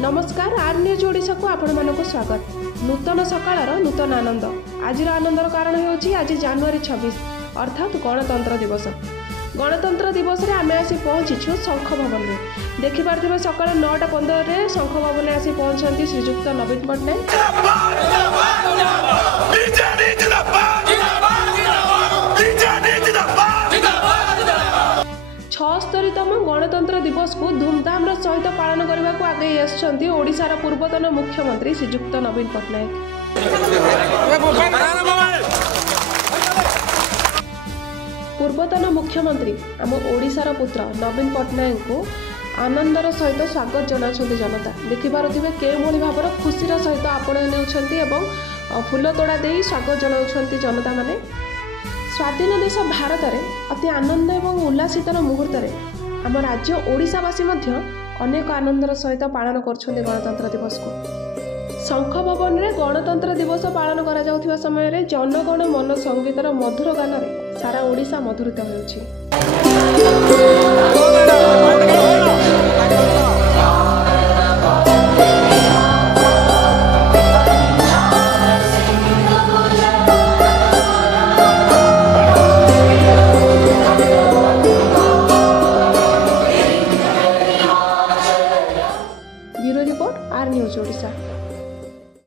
नमस्कार R news Odisha को आपण मानक स्वागत। नूतन सकाळर नूतन आनंद। आज आनंदर कारण होउछि आज जनवरी 26 अर्थात गणतंत्र दिवस। गणतंत्र दिवस रे आमे आसी पहुंचिछु शंख भवन रे। देखि पारथिबे सकाळ 9:15 रे शंख भवन रे आसी पहुंचंती श्रीजुक्त नवीन पटनायक। 76तम गणतंत्र दिवस को धूमधाम सहित पालन करने को आगे आसछंती ओडिशार पूर्वतन मुख्यमंत्री श्रीजुक्त नवीन पटनायक। पूर्वतन मुख्यमंत्री आम ओडिशार पुत्र नवीन पटनायक को आनंदर सहित स्वागत जनाछंती जनता। देखि पारुथिबे केभली भाबर खुशीर सहित आपण नेउछंती एवं फूल तोड़ा दे स्वागत जनाउछंती जनता माने। स्वाधीन देश भारत में अति आनंद एवं उल्लासितर मुहूर्त आम राज्य ओडिशावासी अनेक आनंदर सहित पालन कर गणतंत्र दिवस को। शंख भवन में गणतंत्र दिवस पालन करा जाउथिबा समय रे जनगण मन संगीतर मधुर गान सारा ओडिशा मधुरित होउछि।